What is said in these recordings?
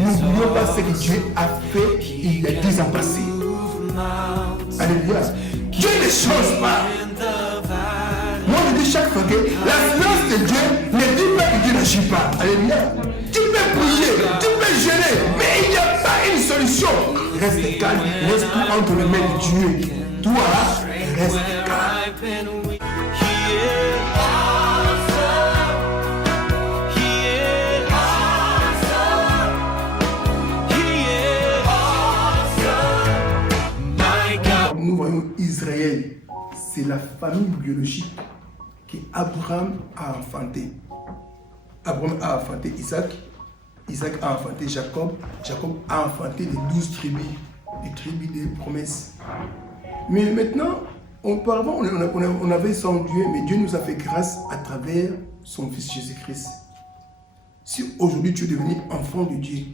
n'oublions pas ce que Dieu a fait il y a 10 ans passés. Alléluia. Dieu ne change pas. Moi, je dis chaque fois que la silence de Dieu ne dit pas que Dieu n'agit pas. Alléluia. Tu peux prier, tu peux gêner, mais il n'y a pas une solution. Reste calme, laisse tout entre les mains de Dieu. Toi, reste calme. Nous voyons Israël, c'est la famille biologique qu'Abraham a enfanté. Abraham a enfanté Isaac, Isaac a enfanté Jacob, Jacob a enfanté les 12 tribus, les tribus des promesses. Mais maintenant, auparavant, on avait son Dieu, mais Dieu nous a fait grâce à travers son Fils Jésus-Christ. Si aujourd'hui tu es devenu enfant de Dieu,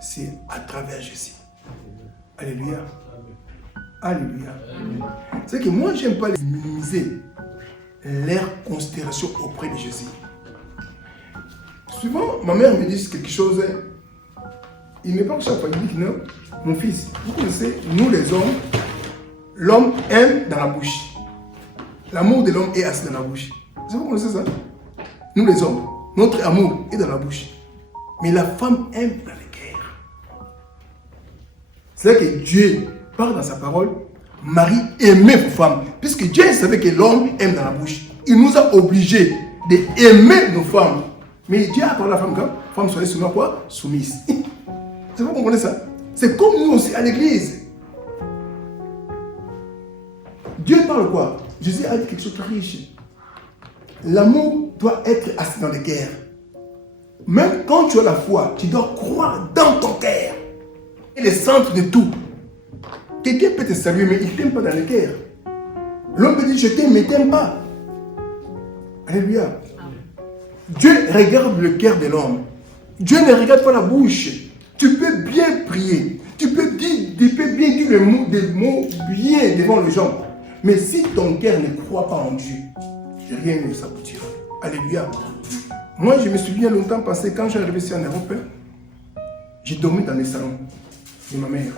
c'est à travers Jésus. Alléluia. Alléluia. C'est que moi, je n'aime pas minimiser leur considération auprès de Jésus. Souvent, ma mère me dit quelque chose, il me parle chaque fois, il dit que non, mon fils, vous connaissez, nous les hommes, l'homme aime dans la bouche. L'amour de l'homme est assis dans la bouche. Vous connaissez ça? Nous les hommes, notre amour est dans la bouche. Mais la femme aime dans le cœur. C'est là que Dieu parle dans sa parole, Marie aimait vos femmes. Puisque Dieu savait que l'homme aime dans la bouche. Il nous a obligés d'aimer nos femmes. Mais Dieu a parlé à la femme comme femme soyez soumise à quoi? Soumise. C'est vous comprenez ça? C'est comme nous aussi à l'église. Dieu parle quoi? Jésus a dit quelque chose de riche. L'amour doit être assis dans le cœur. Même quand tu as la foi, tu dois croire dans ton cœur. C'est le centre de tout. Quelqu'un peut te saluer, mais il ne t'aime pas dans le cœur. L'homme peut dire je t'aime, mais il ne t'aime pas. Alléluia. Dieu regarde le cœur de l'homme. Dieu ne regarde pas la bouche. Tu peux bien prier. Tu peux bien dire des mots bien devant les gens. Mais si ton cœur ne croit pas en Dieu, rien ne s'aboutira. Alléluia. Moi, je me souviens longtemps passé, quand j'ai arrivé ici en Europe, j'ai dormi dans les salons de ma mère.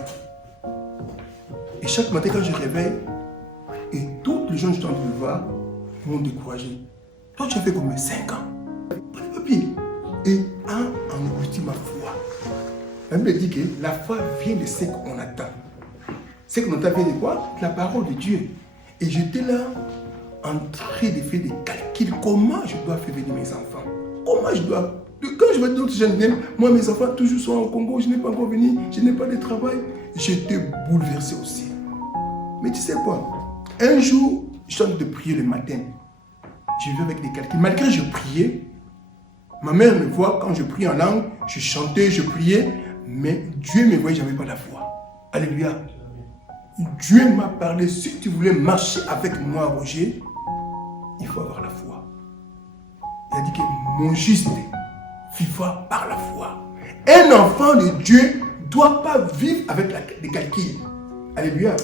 Et chaque matin, quand je réveille, et tous les gens que je suis en train de voir m'ont découragé. Toi, tu as fait combien? 5 ans. Et a englouti ma foi. La Bible dit que la foi vient de ce qu'on attend. Ce qu'on attend vient de quoi? La parole de Dieu. Et j'étais là en train de faire des calculs. Comment je dois faire venir mes enfants? Comment je dois... Quand je vois d'autres jeunes viennent, moi mes enfants toujours sont au Congo, je n'ai pas encore venu, je n'ai pas de travail. J'étais bouleversé aussi. Mais tu sais quoi? Un jour, je suis en train de prier le matin. Je vais avec des calculs. Malgré que je priais, ma mère me voit quand je prie en langue, je chantais, je priais, mais Dieu me voyait, je n'avais pas la foi. Alléluia. Dieu m'a parlé, si tu voulais marcher avec moi, Roger, il faut avoir la foi. Il a dit que mon juste vivra par la foi. Un enfant de Dieu ne doit pas vivre avec des calculs. Alléluia.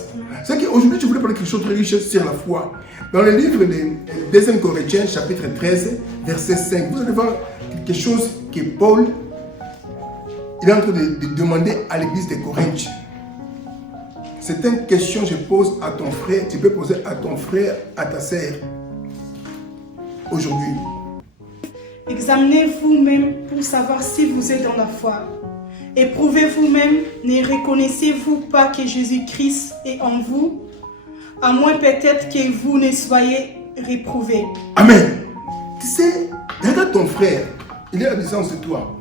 C'est qu'aujourd'hui, tu voulais parler quelque chose de très riche sur la foi. Dans le livre de 2 Corinthiens, chapitre 13, verset 5, vous allez voir quelque chose que Paul il est en train de demander à l'église de Corinthe. C'est une question que je pose à ton frère, tu peux poser à ton frère, à ta sœur, aujourd'hui. Examinez vous-même pour savoir si vous êtes dans la foi. Éprouvez vous-même, ne reconnaissez-vous pas que Jésus-Christ est en vous, à moins peut-être que vous ne soyez réprouvés. Amen. Tu sais, regarde ton frère, il est à distance de toi.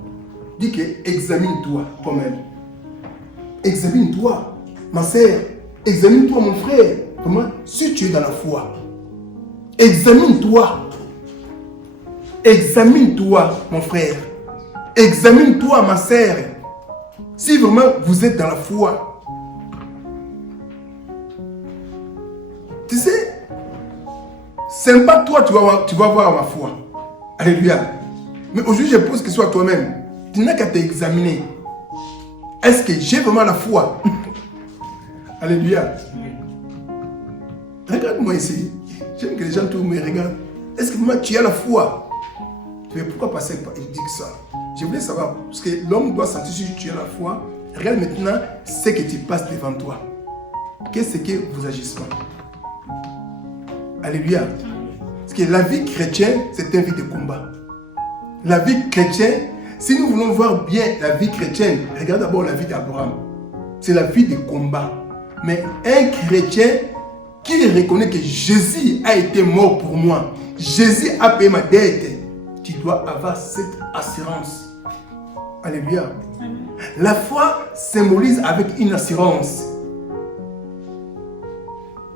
Dis que examine-toi toi-même. Examine-toi, ma sœur. Examine-toi, mon frère. Comment? Si tu es dans la foi. Examine-toi. Examine-toi, mon frère. Examine-toi, ma sœur. Si vraiment vous êtes dans la foi. Tu sais, c'est pas toi, tu vas voir ma foi. Alléluia. Mais aujourd'hui, je pose question à toi-même. Tu n'as qu'à t'examiner. Est-ce que j'ai vraiment la foi? Alléluia. Regarde-moi ici. J'aime que les gens tout me regardent. Est-ce que moi tu as la foi? Mais pourquoi passer il dit que ça? Je voulais savoir, parce que l'homme doit sentir si tu as la foi. Regarde maintenant ce que tu passes devant toi. Qu'est-ce que vos agissements? Alléluia. Parce que la vie chrétienne, c'est une vie de combat. La vie chrétienne, si nous voulons voir bien la vie chrétienne, regarde d'abord la vie d'Abraham. C'est la vie de combat. Mais un chrétien qui reconnaît que Jésus a été mort pour moi, Jésus a payé ma dette, tu dois avoir cette assurance. Alléluia. La foi symbolise avec une assurance.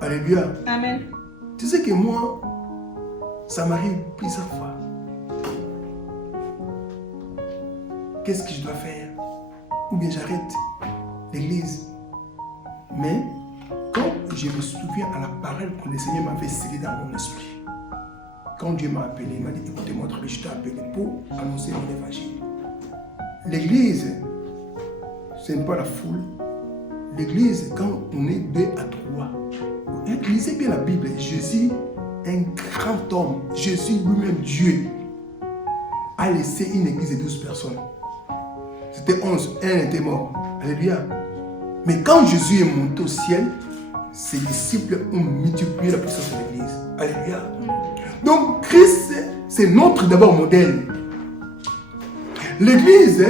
Alléluia. Amen. Tu sais que moi, ça m'arrive plusieurs fois. Qu'est-ce que je dois faire? Ou bien j'arrête l'église. Mais quand je me souviens à la parole que le Seigneur m'avait scellée dans mon esprit, quand Dieu m'a appelé, il m'a dit, écoutez, moi, je t'ai appelé pour annoncer mon évangile. L'église, ce n'est pas la foule. L'église, quand on est 2 à 3, lisez bien la Bible. Jésus, un grand homme, Jésus lui-même, Dieu, a laissé une église de 12 personnes. C'était 11, un était mort. Alléluia. Mais quand Jésus est monté au ciel, ses disciples ont multiplié la puissance de l'église. Alléluia. Donc Christ, c'est notre d'abord modèle. L'église,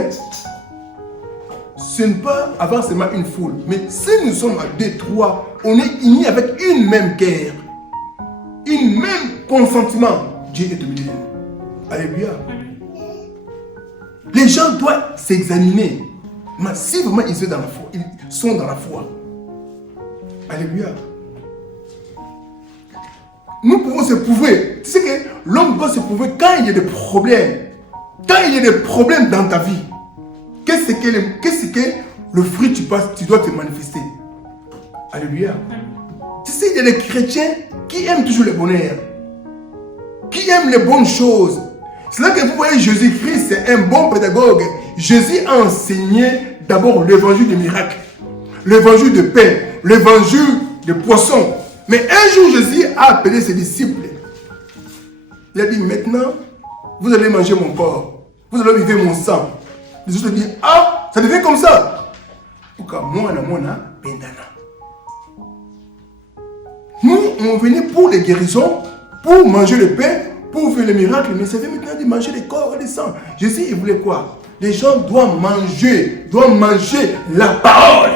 ce n'est pas avoir seulement une foule. Mais si nous sommes à 2, 3, on est unis avec une même guerre, une même consentement. Dieu est au milieu de nous. Alléluia. Les gens doivent s'examiner. Mais si vraiment ils sont dans la foi, ils sont dans la foi. Alléluia. Nous pouvons se prouver. Tu sais que l'homme doit se prouver quand il y a des problèmes. Quand il y a des problèmes dans ta vie, qu'est-ce que le fruit tu dois te manifester? Alléluia. Tu sais, il y a des chrétiens qui aiment toujours le bonheur, qui aiment les bonnes choses. C'est là que vous voyez Jésus-Christ, c'est un bon pédagogue. Jésus a enseigné d'abord l'évangile des miracles, l'évangile de pain, l'évangile de poisson. Mais un jour, Jésus a appelé ses disciples. Il a dit, maintenant, vous allez manger mon corps, vous allez vivre mon sang. Les autres disent, ah, ça devient comme ça. Nous, on venait pour les guérisons, pour manger le pain, pour faire les miracles, mais ça veut maintenant de manger les corps et le sang. Jésus, il voulait quoi? Les gens doivent manger la parole.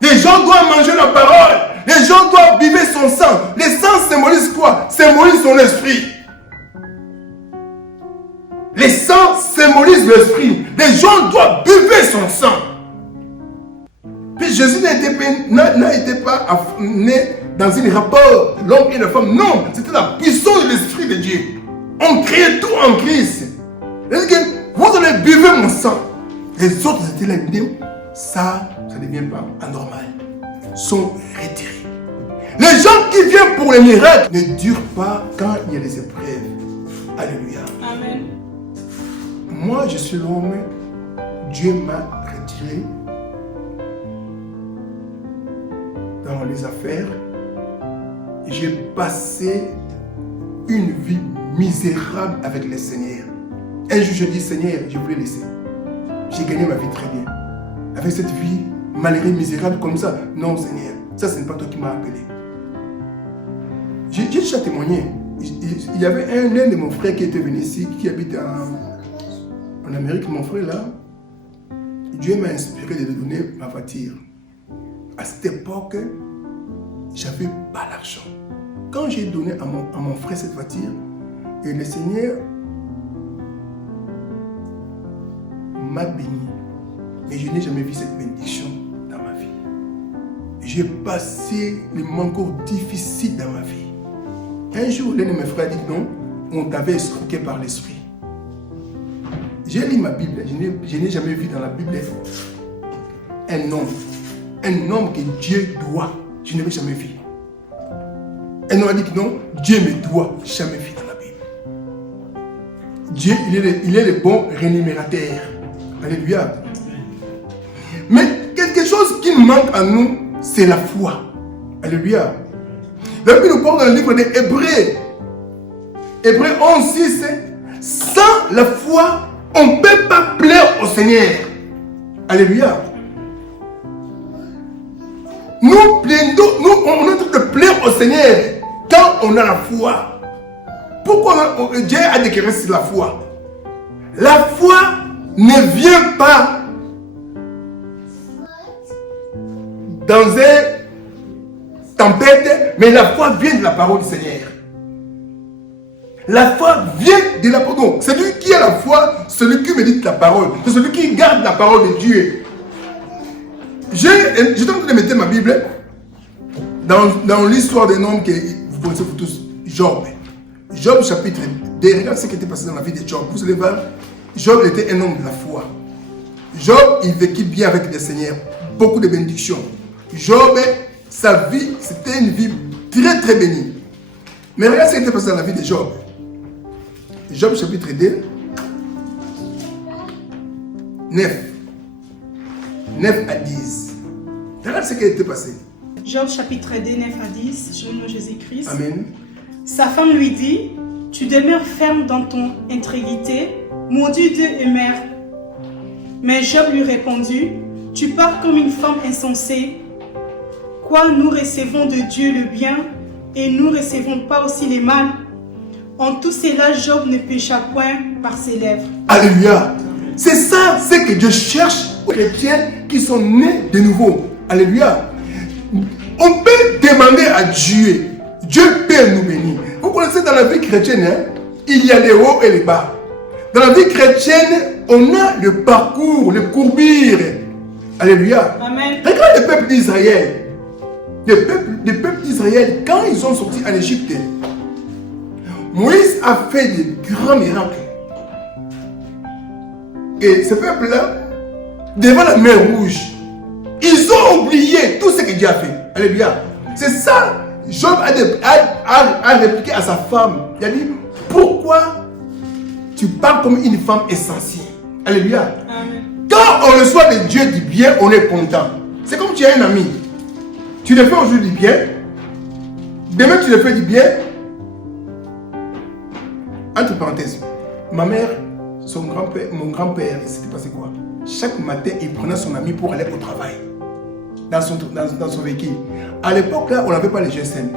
Les gens doivent manger la parole. Les gens doivent vivre son sang. Le sang symbolise quoi? Symbolise son esprit. Le sang symbolise l'esprit. Les gens doivent vivre son sang. Puis Jésus n'a été pas né dans un rapport, l'homme et la femme. Non, c'était la puissance de l'esprit de Dieu. On créait tout en Christ. Vous allez vivre mon sang. Les autres étaient là, ça ne devient pas anormal. Sont retirés. Les gens qui viennent pour les miracles ne durent pas quand il y a des épreuves. Alléluia. Amen. Moi, je suis l'homme. Dieu m'a retiré dans les affaires. J'ai passé une vie misérable avec le Seigneur. Un jour, je dis, Seigneur, je voulais laisser. J'ai gagné ma vie très bien. Avec cette vie malgré misérable comme ça. Non, Seigneur, ça, ce n'est pas toi qui m'as appelé. J'ai déjà témoigné. Il y avait un de mon frère qui était venu ici, qui habite en Amérique, mon frère là. Dieu m'a inspiré de lui donner ma voiture. À cette époque, j'avais pas l'argent. Quand j'ai donné à mon frère cette voiture, et le Seigneur m'a béni. Mais je n'ai jamais vu cette bénédiction dans ma vie. J'ai passé les moments difficiles dans ma vie. Un jour, l'un de mes frères a dit non, on t'avait escroqué par l'esprit. J'ai lu ma Bible, je n'ai jamais vu dans la Bible un homme que Dieu doit. Je n'avais jamais vu. Un homme a dit que non, Dieu me doit. Jamais vu dans la Bible. Dieu, il est le bon rémunérateur. Alléluia. Mais quelque chose qui manque à nous, c'est la foi. Alléluia. La Bible nous parle dans le livre des Hébreux. Hébreux 11, 6. Sans la foi, on ne peut pas plaire au Seigneur. Alléluia. Nous, on est en train de plaire au Seigneur quand on a la foi. Pourquoi Dieu a déclaré sur la foi? La foi ne vient pas dans une tempête, mais la foi vient de la parole du Seigneur. La foi vient de la parole. Donc, celui qui a la foi, celui qui médite la parole, c'est celui qui garde la parole de Dieu. J'étais en train de mettre ma Bible dans l'histoire d'un homme que vous connaissez vous tous, Job. Job chapitre 2, regarde ce qui était passé dans la vie de Job. Vous allez voir, Job était un homme de la foi. Job, il vécut bien avec le Seigneur. Beaucoup de bénédictions. Job, sa vie, c'était une vie très très bénie. Mais regarde ce qui était passé dans la vie de Job. Job chapitre 2, 9 à 10. Regarde ce qui était passé. Job chapitre 2, 9 à 10, je nom Jésus-Christ. Amen. Sa femme lui dit, tu demeures ferme dans ton intégrité, maudit Dieu et mère. Mais Job lui répondit, tu parles comme une femme insensée. Quoi, nous recevons de Dieu le bien et nous recevons pas aussi le mal? En tout cela, Job ne pécha point par ses lèvres. Alléluia. C'est ça, c'est que Dieu cherche aux chrétiens qui sont nés de nouveau. Alléluia. On peut demander à Dieu. Dieu peut nous bénir. Vous connaissez dans la vie chrétienne, il y a les hauts et les bas. Dans la vie chrétienne, on a le parcours, le courbure. Alléluia. Amen. Regarde le peuple d'Israël. Le peuple d'Israël, quand ils sont sortis en Égypte, Moïse a fait de grands miracles. Et ce peuple-là, devant la mer rouge, ils ont oublié tout ce que Dieu a fait. Alléluia. C'est ça. Job a répliqué à sa femme. Il a dit, pourquoi tu parles comme une femme essentielle? Alléluia. Amen. Quand on reçoit de Dieu du bien, on est content. C'est comme tu as un ami. Tu le fais aujourd'hui du bien. Demain, tu le fais du bien. Entre parenthèses, ma mère, mon grand-père, c'était passé quoi? Chaque matin, il prenait son ami pour aller au travail. Dans son véhicule. À l'époque, là, on n'avait pas les GSM.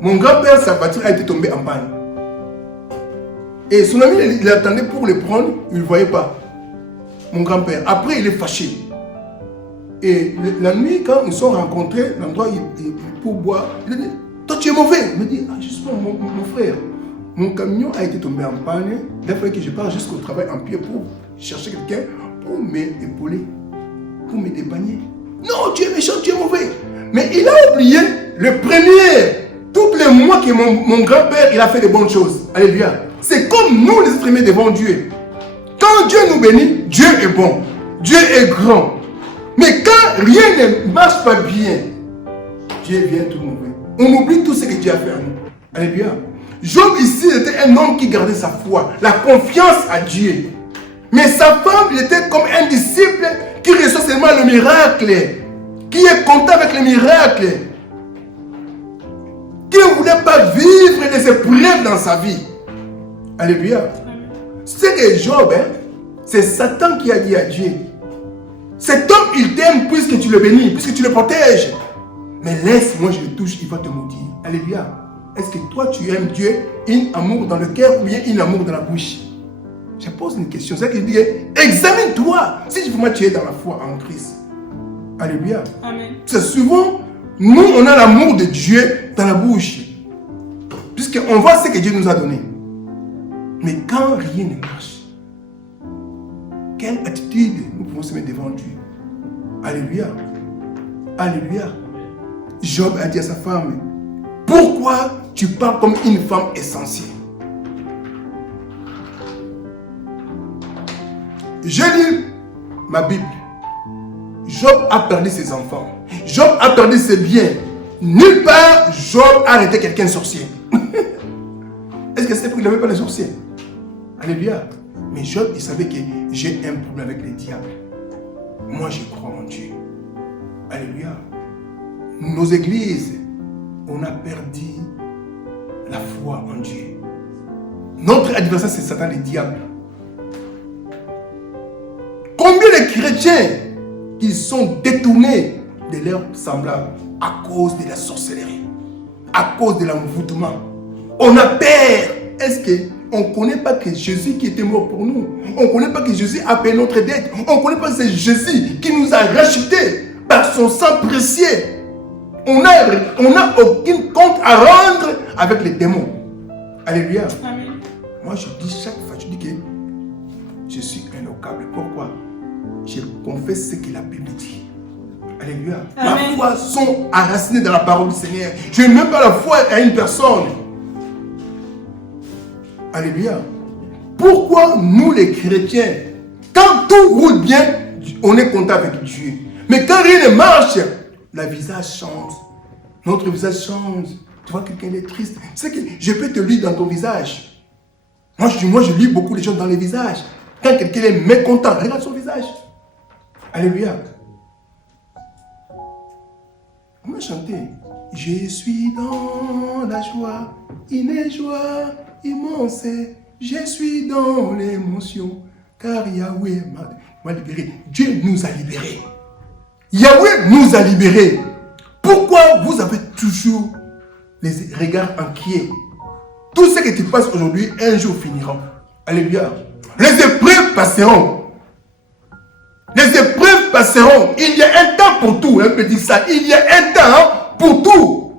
Mon grand-père, sa voiture a été tombée en panne. Et son ami, il attendait pour le prendre, il ne le voyait pas. Mon grand-père. Après, il est fâché. Et la nuit, quand ils se sont rencontrés, l'endroit pour boire, il a dit, toi tu es mauvais. Il me dit, ah, justement, mon frère, mon camion a été tombé en panne. Il a fallu que je parte jusqu'au travail en pied pour chercher quelqu'un pour m'épauler, pour me dépanner. Non, tu es méchant, tu es mauvais. Mais il a oublié le premier, tous les mois que mon grand-père, il a fait de bonnes choses. Alléluia. C'est comme nous les êtres humains devant Dieu. Quand Dieu nous bénit, Dieu est bon. Dieu est grand. Mais quand rien ne marche pas bien, Dieu vient tout mauvais. On oublie tout ce que Dieu a fait à nous. Alléluia. Job ici était un homme qui gardait sa foi, la confiance à Dieu. Mais sa femme, il était comme un disciple qui reçoit seulement le miracle, qui est content avec le miracle, qui ne voulait pas vivre des épreuves dans sa vie. Alléluia. C'est que Job, c'est Satan qui a dit à Dieu, cet homme, il t'aime puisque tu le bénis, puisque tu le protèges. Mais laisse-moi, je le touche, il va te maudire. Alléluia. Est-ce que toi, tu aimes Dieu, un amour dans le cœur ou bien un amour dans la bouche? Je pose une question. C'est qu'il dit, examine-toi si vraiment tu es dans la foi en Christ. Alléluia. Amen. C'est souvent, nous, on a l'amour de Dieu dans la bouche. Puisqu'on voit ce que Dieu nous a donné. Mais quand rien ne marche, quelle attitude nous pouvons se mettre devant Dieu? Alléluia. Alléluia. Job a dit à sa femme, pourquoi tu parles comme une femme essentielle? J'ai lu ma Bible. Job a perdu ses enfants. Job a perdu ses biens. Nulle part, Job a arrêté quelqu'un sorcier. Est-ce que c'est pour qu'il n'avait pas les sorciers? Alléluia. Mais Job, il savait que j'ai un problème avec les diables. Moi, je crois en Dieu. Alléluia. Nos églises, on a perdu la foi en Dieu. Notre adversaire, c'est Satan, le diable. Combien de chrétiens qui sont détournés de leurs semblables à cause de la sorcellerie, à cause de l'envoûtement. On a peur. Est-ce qu'on ne connaît pas que Jésus qui était mort pour nous? On ne connaît pas que Jésus a payé notre dette. On ne connaît pas que c'est Jésus qui nous a rachetés par son sang précieux. On n'a aucun compte à rendre avec les démons. Alléluia. Amen. Moi, je dis chaque fois, je dis que je suis inloquable. Pourquoi? Je confesse ce que la Bible dit. Alléluia. Amen. Ma foi sont enracinées dans la parole du Seigneur. Je n'ai même pas la foi à une personne. Alléluia. Pourquoi nous les chrétiens, quand tout roule bien, on est content avec Dieu. Mais quand rien ne marche, le visage change. Notre visage change. Tu vois quelqu'un est triste. C'est que je peux te lire dans ton visage. Moi, je lis beaucoup les gens dans les visages. Quand quelqu'un est mécontent, regarde son visage. Alléluia. On va chanter. Je suis dans la joie, une joie immense. Je suis dans l'émotion, car Yahweh m'a libéré. Dieu nous a libérés. Yahweh nous a libérés. Pourquoi vous avez toujours les regards inquiets? Tout ce que tu passes aujourd'hui, un jour finira. Alléluia. Les épreuves passeront. Les épreuves passeront. Il y a un temps pour tout. On peut dire ça. Il y a un temps pour tout.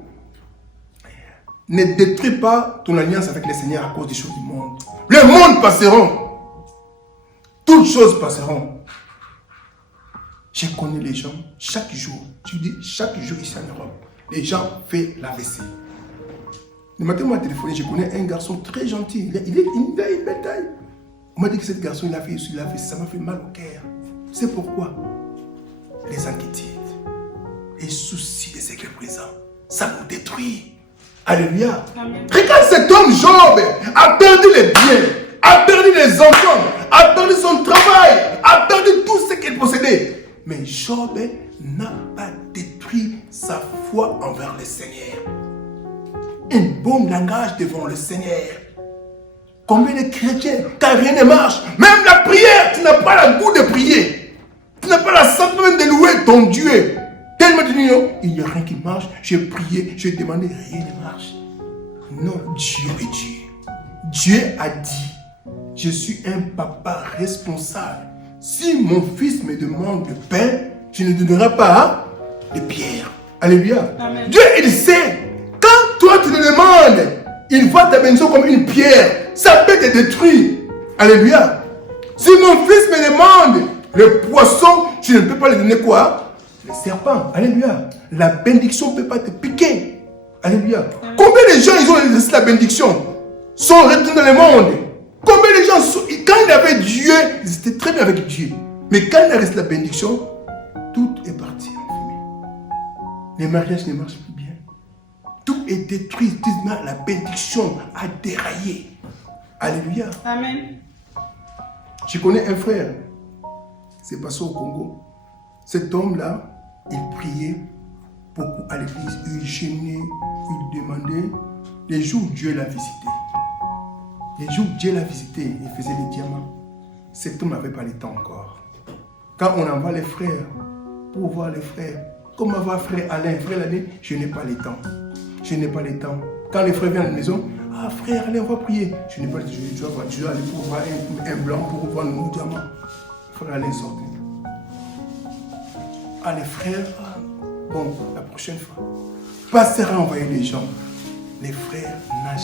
Ne détruis pas ton alliance avec le Seigneur à cause des choses du monde. Le monde passeront. Toutes choses passeront. Je connais les gens chaque jour. Je dis chaque jour ici en Europe. Les gens font la vaisselle. Le matin, on m'a téléphoné. Je connais un garçon très gentil. Il est une belle taille. On m'a dit que ce garçon, il a fait ici, il a fait ça. Ça m'a fait mal au cœur. C'est pourquoi les inquiétudes, les soucis des secrets présents, ça nous détruit. Alléluia. Amen. Regarde cet homme, Job, a perdu les biens, a perdu les enfants, a perdu son travail, a perdu tout ce qu'il possédait. Mais Job n'a pas détruit sa foi envers le Seigneur. Un bon langage devant le Seigneur. Combien de chrétiens, car rien ne marche, même la prière, tu n'as pas le goût de prier. Tu n'as pas la santé même de louer ton Dieu. Tellement tu dis non, il n'y a rien qui marche. J'ai prié, j'ai demandé, rien ne marche. Non, Dieu est Dieu. Dieu a dit, je suis un papa responsable. Si mon fils me demande le pain, je ne donnerai pas de pierre. Alléluia. Amen. Dieu, il sait. Quand toi tu le demandes, il voit ta maison comme une pierre. Ça peut te détruire. Alléluia. Si mon fils me demande le poisson, je ne peux pas lui donner quoi? Le serpent. Alléluia. La bénédiction ne peut pas te piquer. Alléluia. Combien de gens ils ont laissé la bénédiction? Sont retournés dans le monde. Combien de gens sont... Quand il y avait Dieu, ils étaient très bien avec Dieu. Mais quand il reste la bénédiction, tout est parti en fumée. Les mariages ne marchent plus bien. Tout est détruit. La bénédiction a déraillé. Alléluia. Amen. Je connais un frère. C'est passé au Congo. Cet homme-là, il priait beaucoup à l'église. Il gênait, il demandait. Les jours où Dieu l'a visité. Les jours où Dieu l'a visité, il faisait des diamants. Cet homme n'avait pas le temps encore. Quand on envoie les frères pour voir les frères, comme avoir frère Alain, je n'ai pas le temps. Je n'ai pas le temps. Quand les frères viennent à la maison, ah frère, allez, on va prier. Je n'ai pas le temps. Je dois aller pour voir un blanc pour voir nos diamants. Frère Alain sortait. Ah les frères, bon, la prochaine fois. Pasteur a envoyé des gens. Les frères n'ont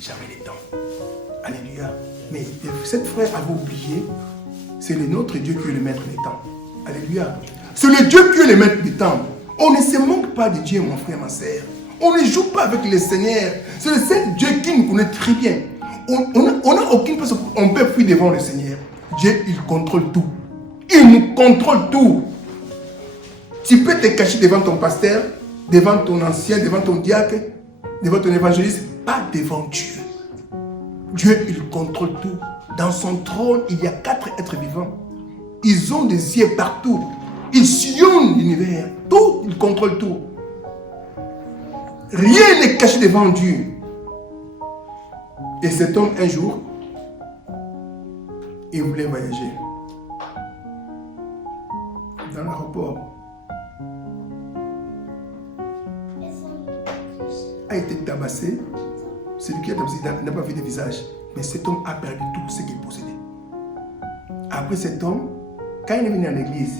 jamais le temps. Alléluia. Mais cette frère avait oublié, c'est le notre Dieu qui est le maître des temps. Alléluia. C'est le Dieu qui est le maître des temps. On ne se manque pas de Dieu, mon frère, ma sœur. On ne joue pas avec le Seigneur. C'est le seul Dieu qui nous connaît très bien. On n'a aucune personne. On peut fuir devant le Seigneur. Dieu, il contrôle tout. Il nous contrôle tout. Tu peux te cacher devant ton pasteur, devant ton ancien, devant ton diacre, devant ton évangéliste, pas devant Dieu. Dieu, il contrôle tout. Dans son trône, il y a 4 êtres vivants. Ils ont des yeux partout. Ils sillonnent l'univers. Tout, ils contrôlent tout. Rien n'est caché devant Dieu. Et cet homme, un jour, il voulait voyager. Dans l'aéroport, a été tabassé. Celui qui a tabassé n'a pas vu de visage. Mais cet homme a perdu tout ce qu'il possédait. Après cet homme, quand il est venu à l'église,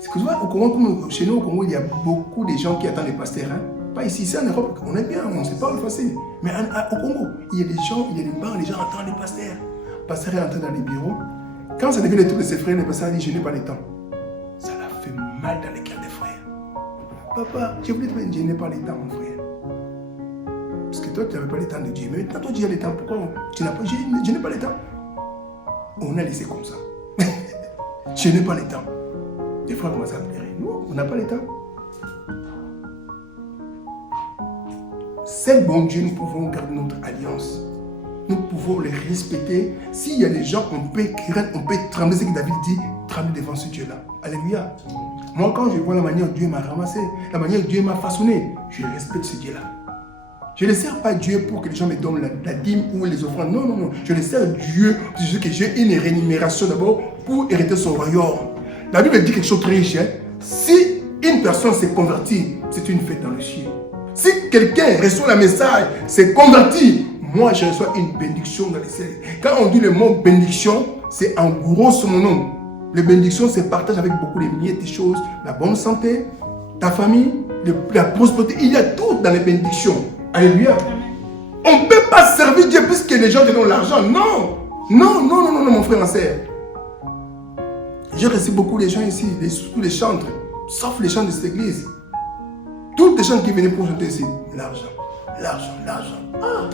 c'est que au Congo, chez nous au Congo, il y a beaucoup de gens qui attendent les pasteurs. Hein? Pas ici, ici en Europe, on est bien, on ne sait pas le facile. Mais au Congo, il y a des gens, il y a des bancs, les gens attendent les pasteurs. Le pasteur est entré dans les bureaux. Quand ça devient le tour de ses frères, le pasteur a dit, je n'ai pas le temps. Ça l'a fait mal dans les cœurs des frères. Papa, je voulais te dire, je n'ai pas le temps, mon frère. Parce que toi, tu n'avais pas le temps de Dieu. Mais maintenant, toi, tu as le temps. Pourquoi tu n'as pas? Je n'ai pas le temps. On a laissé comme ça. Je n'ai pas le temps. Des fois, on commence à pleurer. Non, on n'a pas le temps. C'est bon Dieu, nous pouvons garder notre alliance. Nous pouvons les respecter. S'il y a des gens, on peut trembler, ce que David dit, trembler devant ce Dieu-là. Alléluia. Moi, quand je vois la manière dont Dieu m'a ramassé, la manière dont Dieu m'a façonné, je respecte ce Dieu-là. Je ne sers pas Dieu pour que les gens me donnent la dîme ou les offrandes. Non, non, non. Je ne sers Dieu parce que j'ai une rémunération d'abord pour hériter son royaume. La Bible dit quelque chose de très riche. Hein? Si une personne s'est convertie, c'est une fête dans le ciel. Si quelqu'un reçoit le message, s'est converti, moi je reçois une bénédiction dans le ciel. Quand on dit le mot bénédiction, c'est en grosso modo. Les bénédictions se partagent avec beaucoup de miettes de choses. La bonne santé, ta famille, la prospérité. Il y a tout dans les bénédictions. Alléluia. On ne peut pas servir Dieu puisque les gens te donnent l'argent. Non. Non, non, non, non, non, mon frère, ma soeur. J'ai reçu beaucoup de gens ici, surtout les chantres, sauf les chants de cette église. Toutes les gens qui venaient pour chanter ici, l'argent, l'argent, l'argent. Ah.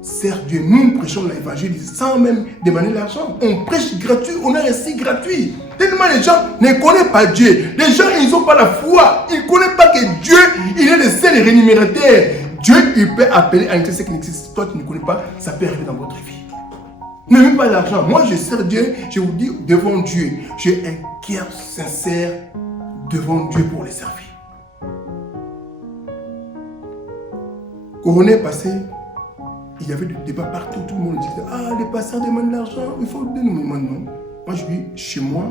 Sers Dieu, nous prêchons l'évangile sans même demander l'argent. On prêche gratuit, on est reçu gratuit. Tellement les gens ne connaissent pas Dieu. Les gens, ils n'ont pas la foi. Ils ne connaissent pas que Dieu, il est le seul rémunérateur. Dieu, il peut appeler à ce qui n'existe. Toi, tu ne connais pas, ça peut arriver dans votre vie. Ne même pas l'argent. Moi, je sers Dieu, je vous dis, devant Dieu. J'ai un cœur sincère devant Dieu pour les servir. Quand on est passé, il y avait des débats partout. Tout le monde disait, ah, les pasteurs demandent de l'argent, il faut donner. Moi, non. Moi, je dis, chez moi,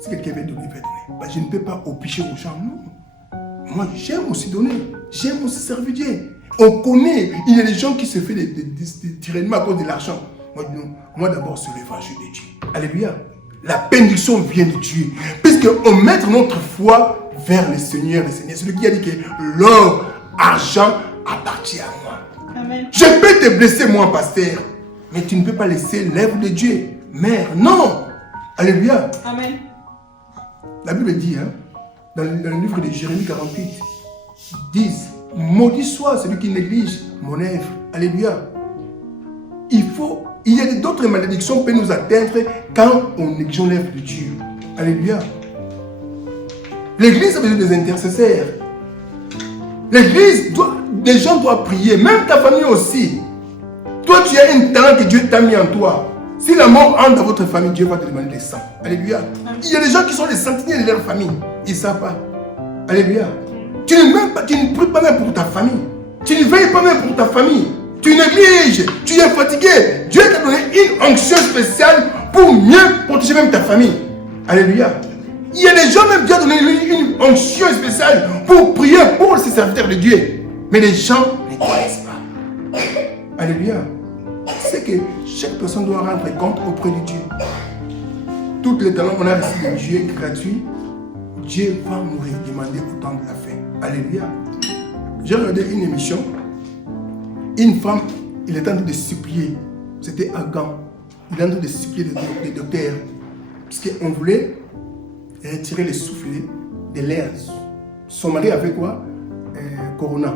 si quelqu'un veut donner, il va donner. Bah, je ne peux pas obliger aux gens, non. Moi, j'aime aussi donner. J'aime aussi servir Dieu. On connaît, il y a des gens qui se font des tyrannies à cause de l'argent. Moi, non. Moi d'abord, c'est l'évangile de Dieu. Alléluia. La bénédiction vient de Dieu. Puisqu'on met notre foi vers le Seigneur. C'est lui qui a dit que l'or, argent appartient à moi. Amen. Je peux te blesser, moi, pasteur. Mais tu ne peux pas laisser l'œuvre de Dieu. Mère, non. Alléluia. Amen. La Bible dit, hein, dans le livre de Jérémie 48, 10, maudit soit celui qui néglige mon œuvre. Alléluia. Il y a d'autres malédictions qui peuvent nous atteindre quand on néglige l'œuvre de Dieu. Alléluia. L'église a besoin des intercesseurs. L'église, des gens doivent prier, même ta famille aussi. Toi, tu as un talent que Dieu t'a mis en toi. Si la mort entre dans votre famille, Dieu va te demander des sangs. Alléluia. Il y a des gens qui sont les sentinelles de leur famille. Ils ne savent pas. Alléluia. Tu ne pries pas même pour ta famille. Tu ne veilles pas même pour ta famille. Tu négliges. Tu es fatigué. Dieu t'a donné une onction spéciale pour mieux protéger même ta famille. Alléluia. Il y a des gens même qui ont donné une onction spéciale pour prier pour ces serviteurs de Dieu. Mais les gens ne connaissent pas. Alléluia. C'est que chaque personne doit rendre compte auprès de Dieu. Tous les talents qu'on a reçus de Dieu gratuits, Dieu va nous demander autant de la fin. Alléluia. J'ai regardé une émission. Une femme, il est en train de supplier. C'était à Gand. Il est en train de supplier les docteurs. Parce qu'on voulait retirer les soufflets de l'air. Son mari avait quoi? Corona.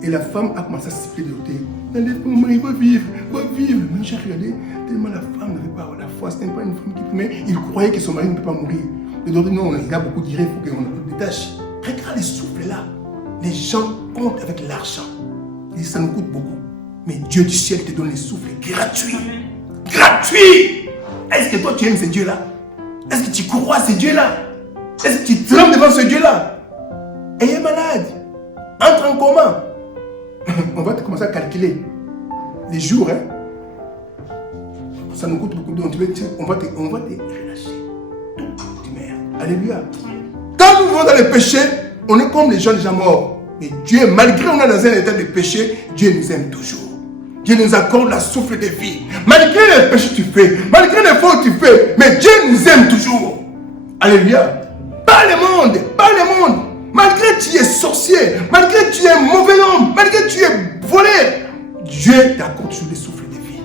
Et la femme a commencé à siffler de l'autel. Mon mari va vivre, va vivre. Mais j'ai regardé, tellement la femme n'avait pas la foi. C'était pas une femme qui pouvait. Il croyait que son mari ne peut pas mourir. Et d'autres, non, il a beaucoup d'iré, il faut qu'on le détache. Regarde les souffles là. Les gens comptent avec l'argent. Et ça nous coûte beaucoup. Mais Dieu du ciel te donne les souffles gratuits. Gratuits! Est-ce que toi tu aimes ce Dieu-là? Est-ce que tu crois à ce Dieu-là? Est-ce que tu trembles devant ce Dieu-là? Et il est malade. Entre en coma. On va te commencer à calculer. les jours, hein, ça nous coûte beaucoup d'argent. On va te relâcher. Tout, mère. Alléluia. Quand nous vivons dans le péché, on est comme les gens déjà morts. Mais Dieu, malgré qu'on est dans un état de péché, Dieu nous aime toujours. Dieu nous accorde la souffle de vie. Malgré les péchés que tu fais, malgré les fautes que tu fais, mais Dieu nous aime toujours. Alléluia. Pas le monde, pas le monde. Malgré que tu es sorcier, malgré que tu es mauvais homme, malgré que tu es volé, Dieu t'accorde toujours le souffle de vie.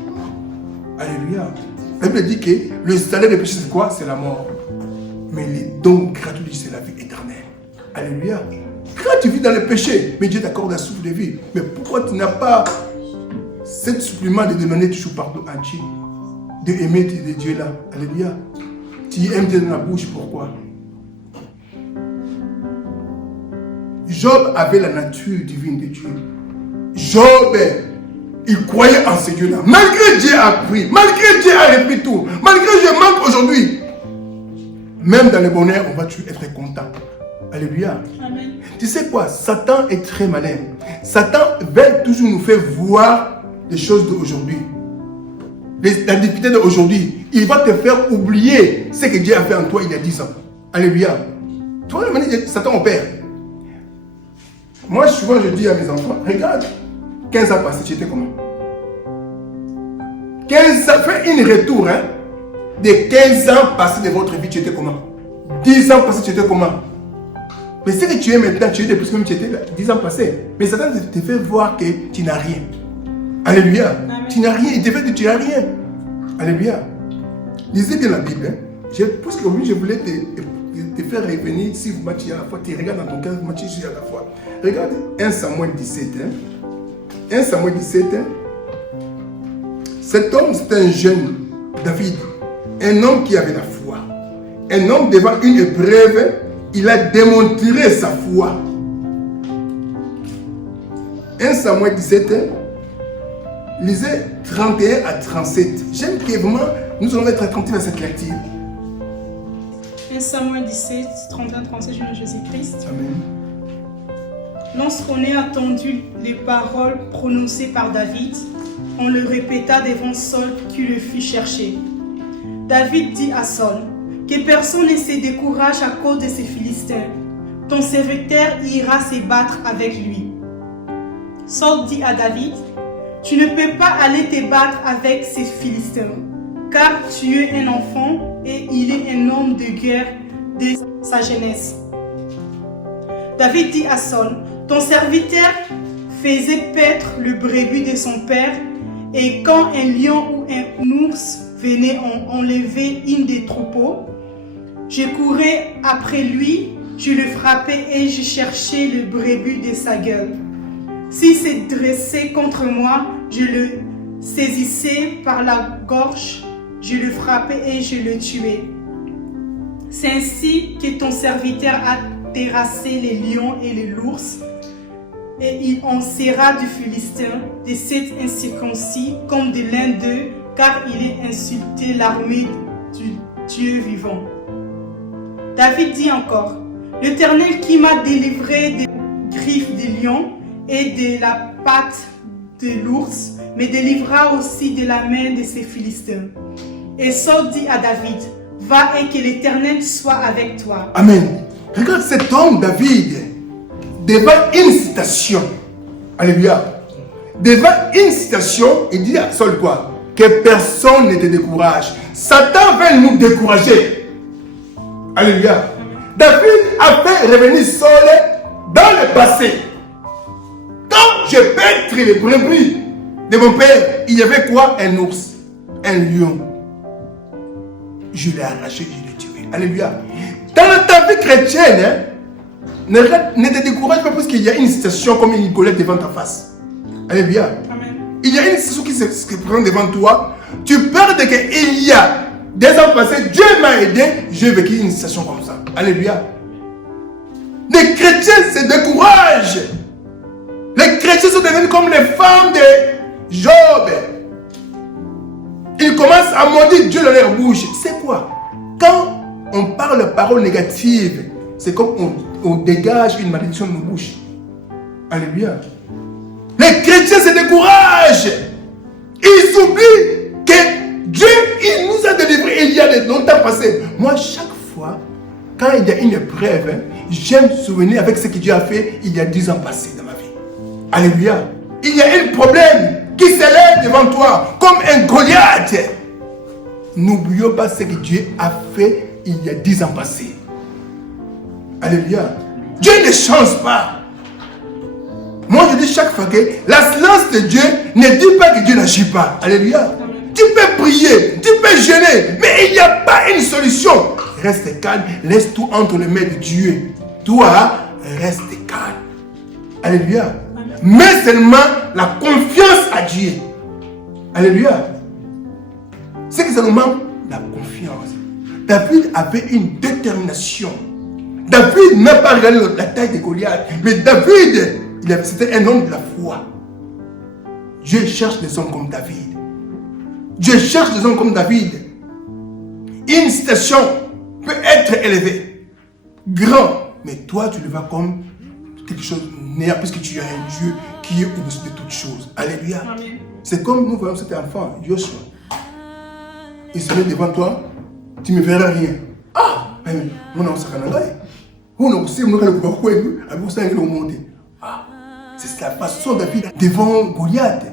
Alléluia. La Bible dit que le salaire des péchés, c'est quoi? C'est la mort. Mais les dons gratuits, c'est la vie éternelle. Alléluia. Quand tu vis dans le péché, mais Dieu t'accorde un souffle de vie. Mais pourquoi tu n'as pas cette supplément de demander toujours pardon à Dieu, de aimer Dieu là? Alléluia. Tu aimes Dieu dans la bouche, pourquoi? Job avait la nature divine de Dieu. Job, il croyait en ce Dieu-là. Malgré Dieu a pris, malgré Dieu a repris tout, malgré Dieu manque aujourd'hui, même dans le bonheur, on va toujours être content. Alléluia. Amen. Tu sais quoi? Satan est très malin. Satan veut toujours nous faire voir les choses d'aujourd'hui. La difficulté d'aujourd'hui. Il va te faire oublier ce que Dieu a fait en toi il y a 10 ans. Alléluia. Tu vois, Satan opère. Moi, souvent, je dis à mes enfants, regarde, 15 ans passés, tu étais comment? 15 ans, fais une retour, hein? De 15 ans passés de votre vie, tu étais comment? 10 ans passés, tu étais comment? Mais ce que tu es maintenant, tu es de plus que même tu étais 10 ans passés. Mais Satan te fait voir que tu n'as rien. Alléluia. Amen. Tu n'as rien, il te fait que tu n'as rien. Alléluia. Lisez bien la Bible. Hein? Parce qu'aujourd'hui, je voulais te faire revenir, si vous matchez à la fois, tu regardes dans ton cœur, vous matchez à la fois. Regarde 1 Samuel 17. Hein? 1 Samuel 17. Hein? Cet homme, c'est un jeune, David. Un homme qui avait la foi. Un homme devant une épreuve, il a démontré sa foi. 1 Samuel 17. Hein? Lisez 31 à 37. J'aime que vraiment, nous allons être attentifs à cette lecture. 1 Samuel 17, 31-37, je Jésus-Christ. Amen. Lorsqu'on ait entendu les paroles prononcées par David, on le répéta devant Saul qui le fit chercher. David dit à Saul, que personne ne se décourage à cause de ces Philistins. Ton serviteur ira se battre avec lui. Saul dit à David, tu ne peux pas aller te battre avec ces Philistins, car tu es un enfant et il est un homme de guerre de sa jeunesse. David dit à Saul, ton serviteur faisait paître le brebis de son père, et quand un lion ou un ours venait enlever une des troupeaux, je courais après lui, je le frappais et je cherchais le brebis de sa gueule. S'il se dressait contre moi, je le saisissais par la gorge, je le frappais et je le tuais. C'est ainsi que ton serviteur a terrassé les lions et les ours, et il en sera du Philistin, de cet incirconcis, comme de l'un d'eux, car il a insulté l'armée du Dieu vivant. David dit encore, l'Éternel qui m'a délivré des griffes des lions et de la patte de l'ours, me délivrera aussi de la main de ces Philistins. Et Saul dit à David, va et que l'Éternel soit avec toi. Amen. Regarde cet homme, David, devant une citation. Alléluia. Devant une citation, il dit à Saul quoi? Que personne ne te décourage. Satan veut nous décourager. Alléluia. David a fait revenir Saul dans le passé. Quand je paître les brebis de mon père, il y avait quoi? Un ours, un lion. Je l'ai arraché, je l'ai tué. Alléluia. Dans ta vie chrétienne, hein, ne te décourage pas parce qu'il y a une situation comme une Nicolette devant ta face. Alléluia. Amen. Il y a une situation qui se présente devant toi. Tu peurs de qu'il y a des ans passés, Dieu m'a aidé, j'ai vécu une situation comme ça. Alléluia. Les chrétiens se découragent. Les chrétiens sont devenus comme les femmes de Job. Ils commencent à maudire Dieu dans leur bouche. C'est quoi? Quand on parle de paroles négatives, c'est comme on dégage une malédiction de nos bouches. Alléluia. Les chrétiens se découragent. Ils oublient que Dieu, il nous a délivrés il y a longtemps passé. Moi, chaque fois, quand il y a une épreuve, j'aime me souvenir avec ce que Dieu a fait il y a 10 ans passés dans ma vie. Alléluia. Il y a un problème qui s'élève devant toi comme un Goliath. N'oublions pas ce que Dieu a fait il y a 10 ans passés. Alléluia. Dieu ne change pas. Moi, je dis chaque fois que la silence de Dieu ne dit pas que Dieu n'agit pas. Alléluia. Tu peux prier, tu peux jeûner, mais il n'y a pas une solution. Reste calme, laisse tout entre les mains de Dieu. Toi, reste calme. Alléluia. Mets seulement la confiance à Dieu. Alléluia. C'est que ça nous manque la confiance. David avait une détermination. David n'a pas regardé la taille de Goliath, mais David, c'était un homme de la foi. Dieu cherche des hommes comme David. Dieu cherche des hommes comme David. Une station peut être élevée, grand, mais toi tu le vois comme quelque chose de néant, puisque tu as un Dieu qui est au-dessus de toutes choses. Alléluia. Amen. C'est comme nous voyons cet enfant, Joshua. Il se met devant toi, tu ne me verras rien. Ah, mais mon nom c'est Canada. C'est la façon de David devant Goliath.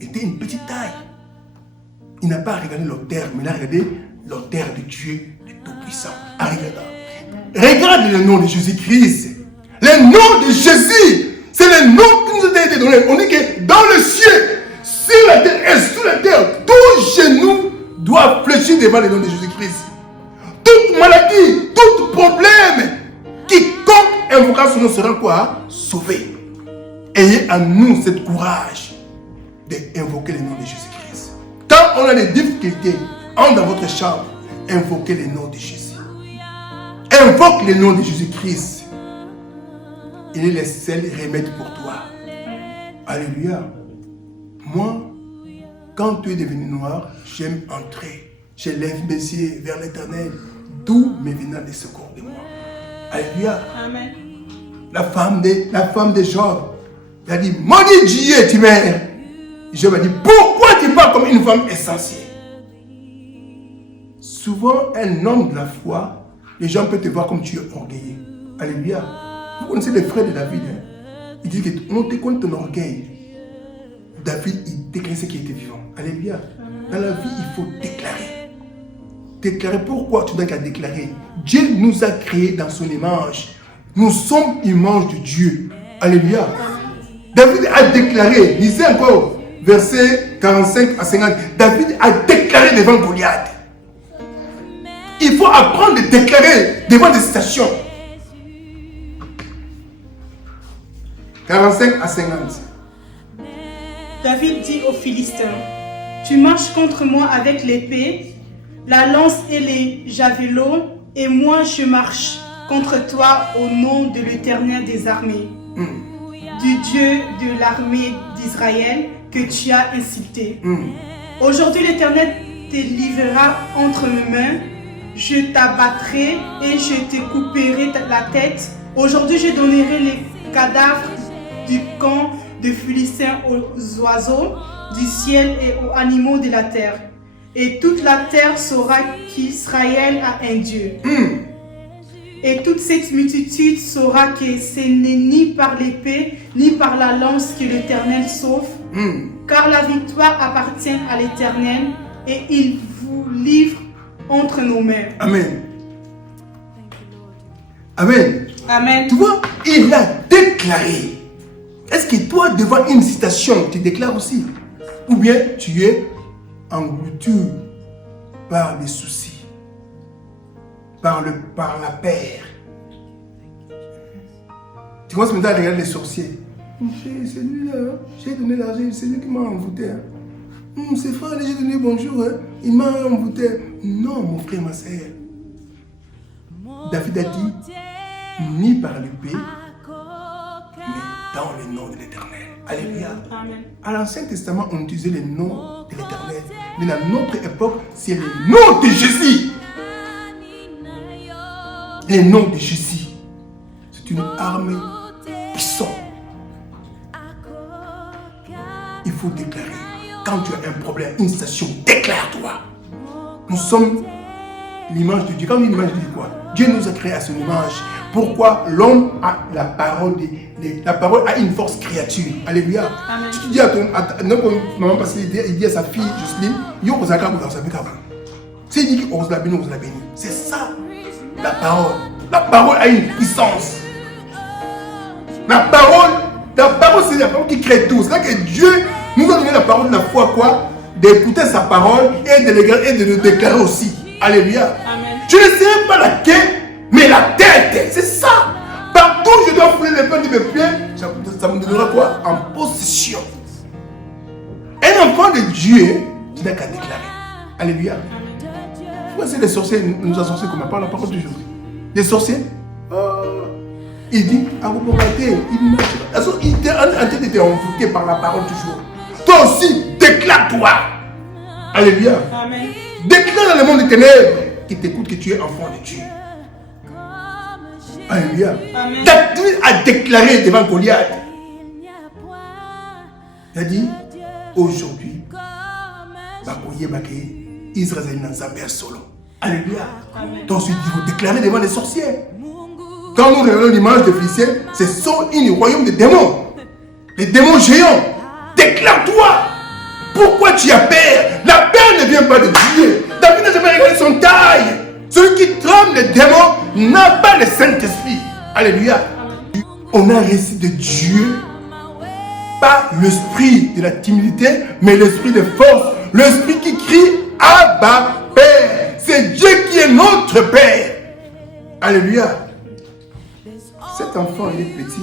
Était une petite taille. Il n'a pas regardé l'auteur, mais il a regardé l'auteur de Dieu, le Tout-Puissant. Regarde le nom de Jésus-Christ. Le nom de Jésus, c'est le nom qui nous a été donné. On dit que dans le ciel, sur la terre et sous la terre, tout genou doit fléchir devant le nom de Jésus-Christ. Toute maladie, tout problème, quiconque invoquera son nom sera quoi? Sauvé. Ayez à nous cette courage d'invoquer le nom de Jésus-Christ. Quand on a des difficultés, entre dans votre chambre, invoquez le nom de Jésus. Invoque le nom de Jésus-Christ. Il est le seul remède pour toi. Alléluia. Moi, quand tu es devenu noir, j'aime entrer. Je lève mes yeux vers l'Éternel, d'où me viendra le secours de moi. Alléluia. Amen. La femme de Job, elle a dit, maudit Dieu, tu meurs. Job a dit, pourquoi tu parles comme une femme essentielle? Souvent, un homme de la foi, les gens peuvent te voir comme tu es orgueilleux. Alléluia. Vous connaissez les frères de David. Ils disent que on te compte ton orgueil. David, il déclarait ce qui était vivant. Alléluia. Dans la vie, il faut déclarer. Déclarer. Pourquoi tu dois qu'à déclarer? Dieu nous a créés dans son image. Nous sommes image de Dieu. Alléluia. David a déclaré, lisez encore, versets 45 à 50. David a déclaré devant Goliath. Il faut apprendre à déclarer devant des situations. 45 à 50. David dit aux Philistins, tu marches contre moi avec l'épée, la lance et les javelots, et moi je marche contre toi au nom de l'Éternel des armées, du Dieu de l'armée d'Israël que tu as incité. Aujourd'hui l'Éternel te livrera entre mes mains, je t'abattrai et je te couperai la tête. Aujourd'hui je donnerai les cadavres du camp de Philistins aux oiseaux du ciel et aux animaux de la terre. Et toute la terre saura qu'Israël a un Dieu. Et toute cette multitude saura que ce n'est ni par l'épée, ni par la lance que l'Éternel sauve, car la victoire appartient à l'Éternel et il vous livre entre nos mains. Amen. Amen. Amen. Tu vois, il a déclaré. Est-ce que toi, devant une citation, tu déclares aussi? Ou bien tu es englouti par les soucis, par la peur? Tu commences maintenant à regarder les sorciers. C'est lui-là, j'ai donné l'argent, c'est lui qui m'a envoûté. C'est frère, j'ai donné bonjour, il m'a envoûté. Non, mon frère, ma sœur. David a dit, ni par l'épée, mais dans le nom de l'Éternel. Alléluia. Amen. À l'Ancien Testament, on utilisait le nom de l'Éternel. Mais dans notre époque, c'est le nom de Jésus. Le nom de Jésus. C'est une arme puissante. Il faut déclarer. quand tu as un problème, une situation, déclare-toi. Nous sommes l'image de Dieu. Quand on dit l'image de Dieu, quoi? Dieu nous a créés à son image. Pourquoi l'homme a la parole, la parole a une force créature. Alléluia. Amen. Tu dis à ton maman, parce qu'il dit à sa fille Jocelyne, yo vous avez c'est dit qu'on la bénit, on la bénit. C'est ça, la parole. La parole a une puissance. La parole, c'est la parole qui crée tout. C'est là que Dieu nous a donné la parole de la foi, quoi? D'écouter sa parole et de le déclarer aussi. Alléluia. Amen. Je ne sais pas la quai, mais la tête. C'est ça. Partout où je dois fouler les plans de mes pieds, ça me donnera quoi? En possession. Un enfant de Dieu, tu n'as qu'à déclarer. Alléluia. Pourquoi c'est les sorciers nous a sorciers comme par la parole du jour? Les sorciers, il dit, à vous combattre, il était en train d'être envoûté par la parole du jour. Toi aussi, déclare-toi. Alléluia. Amen. Déclare dans le monde des ténèbres qui t'écoute que tu es enfant de Dieu. Alléluia. Amen. David a déclaré devant Goliath. Il a dit, aujourd'hui, Israël n'a pas solo. Alléluia. Amen. Donc, il faut déclarer devant les sorciers. Quand nous regardons l'image de Philistins, ce sont un royaume de démons. Les démons géants. Déclare-toi. Pourquoi tu as peur? La peur ne vient pas de Dieu. David n'a jamais regardé son taille. Celui qui tremble les démons n'a pas le Saint-Esprit. Alléluia. On a reçu de Dieu pas l'esprit de la timidité, mais l'esprit de force. L'esprit qui crie Abba Père. C'est Dieu qui est notre Père. Alléluia. Cet enfant, il est petit.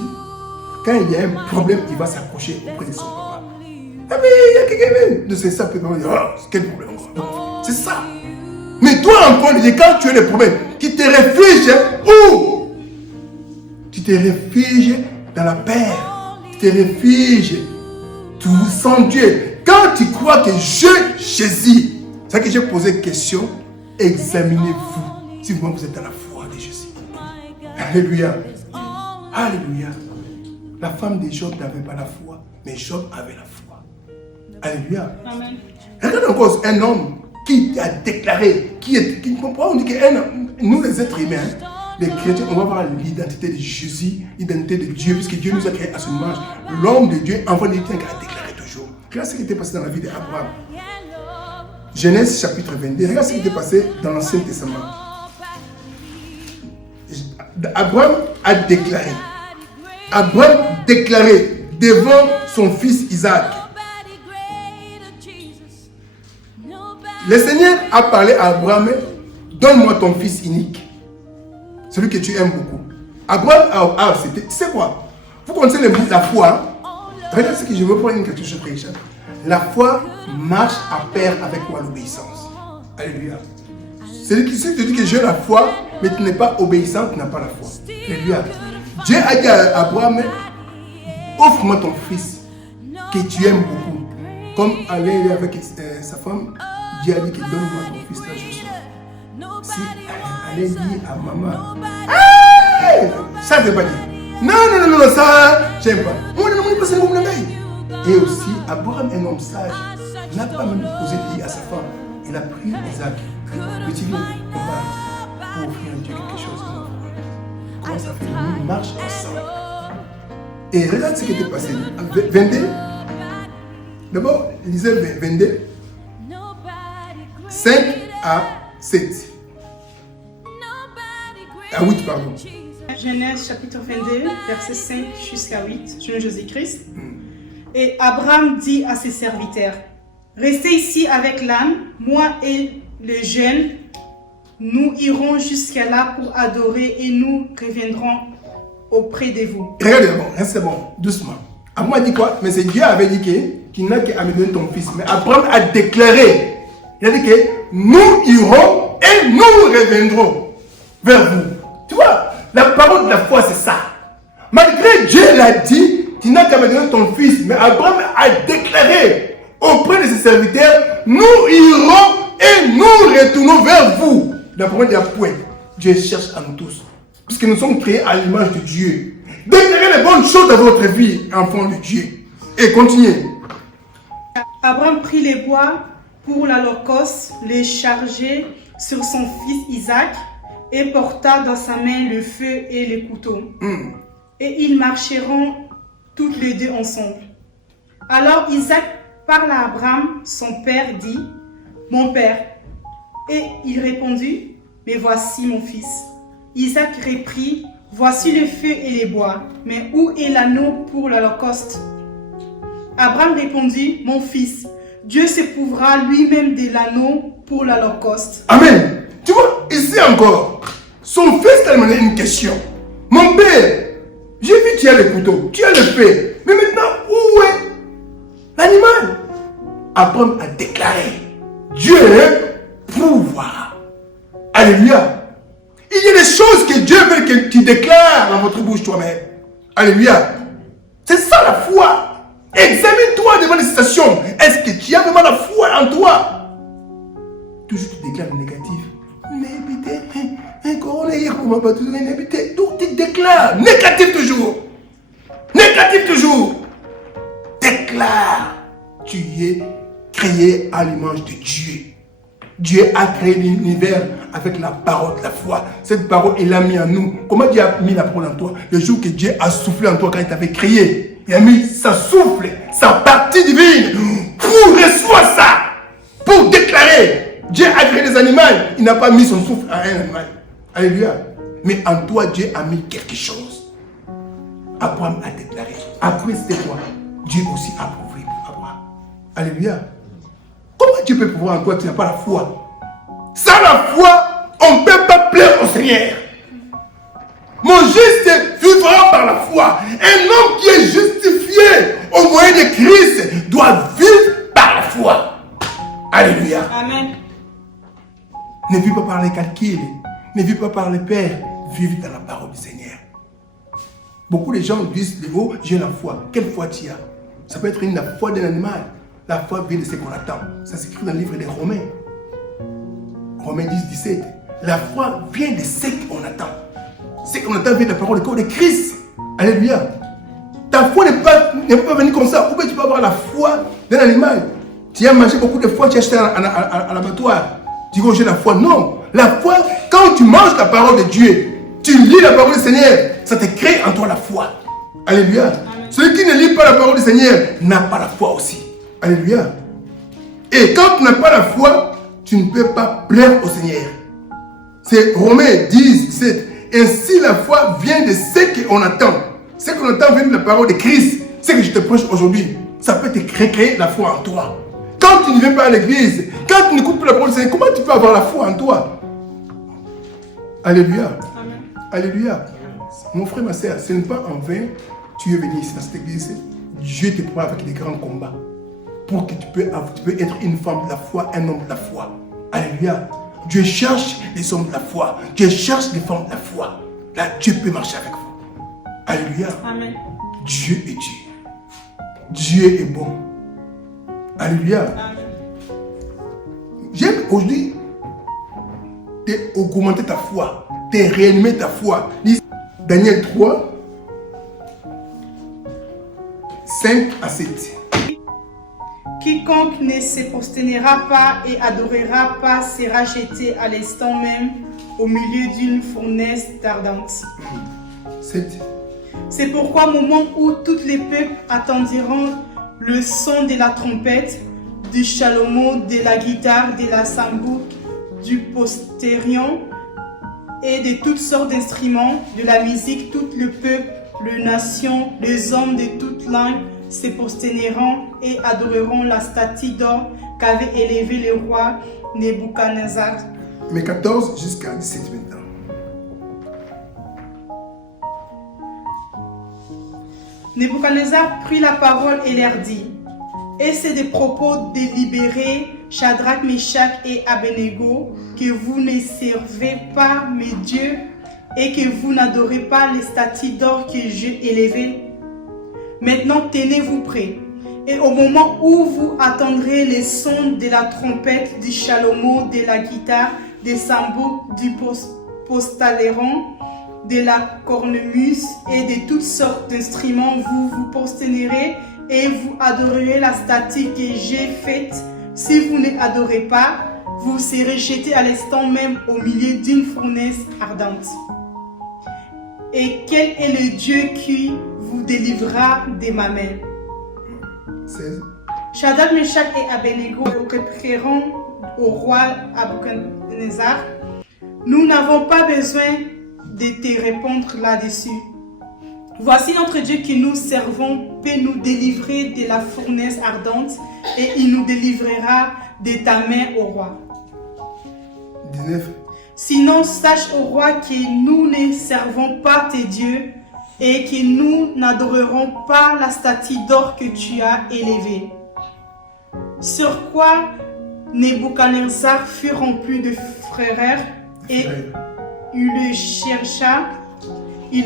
Quand il y a un problème, il va s'approcher auprès de son papa. Ah mais il y a quelqu'un de ses sacs, il va dire, oh, quel problème encore? C'est ça. Mais toi, enfant de Dieu, quand tu as des problèmes, tu te réfugies où? Tu te réfugies dans la paix. Tu te réfugies tout sans Dieu. Quand tu crois que Jésus, c'est ça que j'ai posé une question, examinez-vous si vous êtes dans la foi de Jésus. Alléluia. Alléluia. La femme de Job n'avait pas la foi, mais Job avait la foi. Alléluia. Amen. Regarde encore un homme qui a déclaré, qui comprend, on dit que nous les êtres humains, les chrétiens, on va voir l'identité de Jésus, l'identité de Dieu, puisque Dieu nous a créés à son image. L'homme de Dieu, enfant de Dieu, qui a déclaré toujours. Regarde ce qui était passé dans la vie d'Abraham. Genèse chapitre 22. Regarde ce qui était passé dans l'Ancien Testament. Abraham a déclaré. Abraham déclaré devant son fils Isaac. Le Seigneur a parlé à Abraham, donne-moi ton fils unique, celui que tu aimes beaucoup. Abraham c'était, tu sais quoi? Vous connaissez le bout de la foi. Regarde ce que je veux prendre une quelque chose, Richard. La foi marche à pair avec quoi? L'obéissance. Alléluia. Celui qui te dit que j'ai la foi, mais tu n'es pas obéissant, tu n'as pas la foi. Alléluia. Dieu a dit à Abraham, offre-moi ton fils que tu aimes beaucoup. Comme aller avec sa femme, Dieu a dit que donne-moi ton fils là ce soir. Si elle dit à maman, hey, ça ne veut pas dire. Non, ça, j'aime pas. Et aussi, Abraham, un homme sage, n'a pas même posé dit à sa femme. Il a pris Isaac. Petit vieux, on va pour offrir à Dieu quelque chose. Comment ça fait? Nous marchons ensemble. Et regarde ce qui était passé. 22. D'abord, lisez 22. 5 à 7. À 8, pardon. Genèse chapitre 22, verset 5 jusqu'à 8, je de Jésus-Christ. Et Abraham dit à ses serviteurs, restez ici avec l'âne, moi et les jeunes, nous irons jusqu'à là pour adorer et nous reviendrons auprès de vous. Regardez d'abord, c'est bon, doucement. Abraham a dit quoi? Mais c'est Dieu avait dit qu'il n'a qu'à me donner ton fils. Mais Abraham a déclaré, il a dit que nous irons et nous reviendrons vers vous. Tu vois, la parole de la foi, c'est ça. Malgré Dieu l'a dit, tu n'as qu'à me donner ton fils. Mais Abraham a déclaré auprès de ses serviteurs, nous irons et nous retournons vers vous. La parole de la foi, Dieu cherche à nous tous. Puisque nous sommes créés à l'image de Dieu. Déclarez les bonnes choses dans votre vie, enfant de Dieu. Et continuez. Abraham prit les bois pour l'holocauste, les chargea sur son fils Isaac et porta dans sa main le feu et le couteau. Et ils marcheront toutes les deux ensemble. Alors Isaac parla à Abraham, son père, dit, « Mon père. » Et il répondit, « Mais voici mon fils. » Isaac reprit, « Voici le feu et les bois, mais où est l'anneau pour l'holocauste » Abraham répondit, « Mon fils, Dieu s'éprouvera lui-même de l'anneau pour l'holocauste. » Amen. Tu vois, ici encore, son fils t'a demandé une question. « Mon père, j'ai vu tu as le couteau, tu as le feu, mais maintenant où est l'animal ?» Abraham a déclaré, « Dieu prouvera. » Alléluia. Il y a des choses que Dieu veut que tu déclares dans votre bouche toi-même. Alléluia. C'est ça la foi. Examine-toi devant les situations. Est-ce que tu as vraiment la foi en toi? Toujours tu déclares le négatif. Donc tu déclares. Négatif toujours. Négatif toujours. Déclare. Tu es créé à l'image de Dieu. Dieu a créé l'univers avec la parole de la foi. Cette parole, il l'a mis en nous. Comment Dieu a mis la parole en toi? Le jour que Dieu a soufflé en toi quand il t'avait créé, il a mis sa souffle, sa partie divine pour recevoir ça, pour déclarer. Dieu a créé des animaux, il n'a pas mis son souffle à un animal. Alléluia. Mais en toi, Dieu a mis quelque chose. Abraham a déclaré. Après, c'était quoi? Dieu aussi a prouvé pour Abraham. Alléluia. Comment Dieu peut pouvoir en toi, tu n'as pas la foi? Sans la foi, on ne peut pas plaire au Seigneur. Mon juste vivra par la foi. Un homme qui est justifié au moyen de Christ doit vivre par la foi. Alléluia. Amen. Ne vis pas par les calculs, ne vis pas par les pères, vive dans la parole du Seigneur. Beaucoup de gens disent, oh, j'ai la foi. Quelle foi tu as? Ça peut être la foi d'un animal. La foi vient de ce qu'on attend. Ça s'écrit dans le livre des Romains. Romains 10, 17. La foi vient de ce qu'on attend. Ce qu'on attend vient de la parole du corps de Christ. Alléluia. Ta foi ne peut pas venir comme ça. Ou bien tu peux avoir la foi d'un animal. Tu as mangé beaucoup de fois, tu as acheté à l'abattoir. Tu dis que j'ai la foi. Non. La foi, quand tu manges la parole de Dieu, tu lis la parole du Seigneur, ça te crée en toi la foi. Alléluia. Amen. Celui qui ne lit pas la parole du Seigneur n'a pas la foi aussi. Alléluia. Et quand tu n'as pas la foi, tu ne peux pas plaire au Seigneur. C'est Romains 10, 17. Ainsi la foi vient de ce qu'on attend. Ce qu'on attend vient de la parole de Christ. Ce que je te prêche aujourd'hui, ça peut te créer la foi en toi. Quand tu ne viens pas à l'église, quand tu n'écoutes pas la parole du Seigneur, comment tu peux avoir la foi en toi? Alléluia. Amen. Alléluia. Mon frère, ma soeur, ce n'est pas en vain tu es venu ici dans cette église. Dieu te prend avec des grands combats. Pour que tu peux être une femme de la foi, un homme de la foi. Alléluia. Dieu cherche les hommes de la foi. Dieu cherche les femmes de la foi. Là, Dieu peut marcher avec vous. Alléluia. Amen. Dieu est Dieu. Dieu est bon. Alléluia. Amen. J'aime aujourd'hui augmenter ta foi, réanimer ta foi. Daniel 3, 5 à 7. Quiconque ne se prosternera pas et adorera pas sera jeté à l'instant même au milieu d'une fournaise ardente. 7. C'est pourquoi au moment où tous les peuples attendiront le son de la trompette, du chalumeau, de la guitare, de la sambouk, du postérion et de toutes sortes d'instruments, de la musique, tout le peuple, les nations, les hommes de toutes langues se prosterneront et adoreront la statue d'or qu'avait élevée le roi Nebuchadnezzar. Mais 14 jusqu'à 17 maintenant. Nebuchadnezzar prit la parole et leur dit: et c'est des propos délibérés, Shadrach, Meshach et Abednego, que vous ne servez pas mes dieux et que vous n'adorez pas les statues d'or que j'ai élevées. Maintenant, tenez-vous prêts. Et au moment où vous attendrez les sons de la trompette, du chalumeau, de la guitare, des sambouk, du postaléron, de la cornemuse et de toutes sortes d'instruments, vous vous prosternerez et vous adorerez la statue que j'ai faite. Si vous ne adorez pas, vous serez jetés à l'instant même au milieu d'une fournaise ardente. Et quel est le Dieu qui vous délivrera de ma main? 16. Shadrach, Meshach et Abednego répondiront au roi Nabuchodonosor: nous n'avons pas besoin de te répondre là-dessus. Voici notre Dieu que nous servons peut nous délivrer de la fournaise ardente et il nous délivrera de ta main, au roi. 19. Sinon, sache, au roi, que nous ne servons pas tes dieux et que nous n'adorerons pas la statue d'or que tu as élevée. Sur quoi Nebuchadnezzar fut rempli de frayeur et il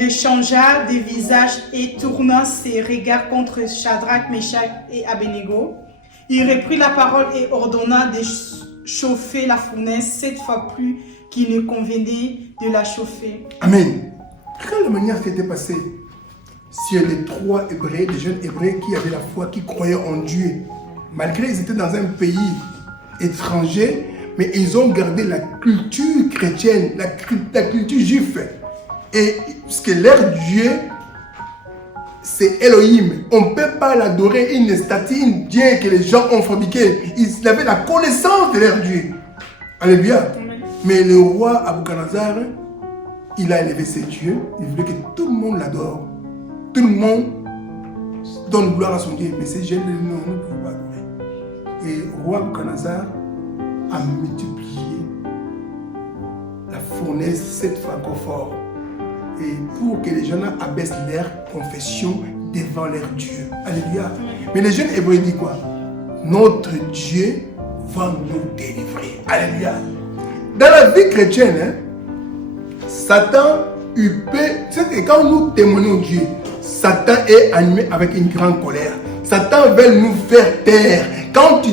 le changea de visage et tourna ses regards contre Shadrach, Meshach et Abednego. Il reprit la parole et ordonna de chauffer la fournaise 7 fois plus qu'il ne convenait de la chauffer. Amen. Regarde la manière qui était passée sur les 3 Hébreux, les jeunes Hébreux qui avaient la foi, qui croyaient en Dieu. Malgré qu'ils étaient dans un pays étranger, mais ils ont gardé la culture chrétienne, la culture juive. Et parce que leur Dieu, c'est Elohim. On ne peut pas l'adorer, une statue, une Dieu que les gens ont fabriqué. Ils avaient la connaissance de leur Dieu. Alléluia. Mais le roi Nabuchodonosor, il a élevé ses dieux. Il voulait que tout le monde l'adore. Tout le monde donne gloire à son Dieu. Mais ces dieux, non, nous ne pouvons pas adorer. Et le roi Nabuchodonosor a multiplié la fournaise 7 fois encore fort. Et pour que les gens abaissent leur confession devant leur Dieu. Alléluia. Mais les jeunes hébreux disent quoi? Notre Dieu va nous délivrer. Alléluia. Dans la vie chrétienne, Satan, il peut... C'est que quand nous témoignons Dieu, Satan est animé avec une grande colère. Satan veut nous faire taire. Quand tu